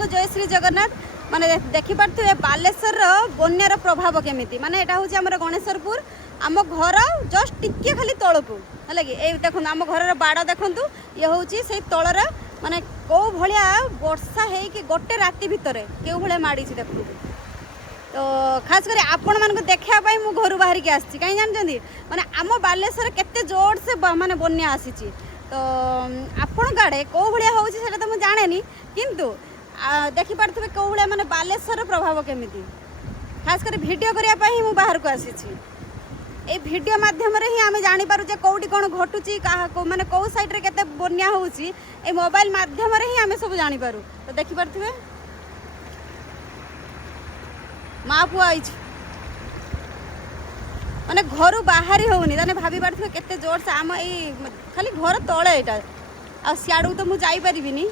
को जय श्री जगन्नाथ माने देखि पारथुए बालेश्वर बन्यार प्रभाव केमिति माने एटा होची हमर गणेशरपुर आम घर जस्ट टिके खाली तळकू हला कि ए देखु आम घर बाड़ देखंतु ये होची से तळर माने को भलिया वर्षा हे कि गोटे राति भितरे केउ भलिया माडी छि देखु तो खास कर आपण मान को देखा पाई मु घर बाहर के आसी कहीं जानते माने आम बालेश्वर केते जोर से माने बन्या आसी तो आपण गाड़े कौ भाया हो तो मुझे जाने किंतु देखी पारे कौ भाया माने बालेश्वर प्रभाव केमिति खास कर वीडियो करने ही बाहर को आसी ए वीडियो माध्यम रे ही आमे जानी पारुचे कोठी कोन घटुची माने कौ साइड रे केते बन्या होउची ए मोबाइल माध्यम रे ही आमे सब जानी पारु तो देखी पारथिबे माँ पुआ आई माने घर बाहरी होनी ताने भाभी पारथिबे केते जोर से आम ए खाली घर तळे एटा आ सियाडू तो मु जाई परिबिनी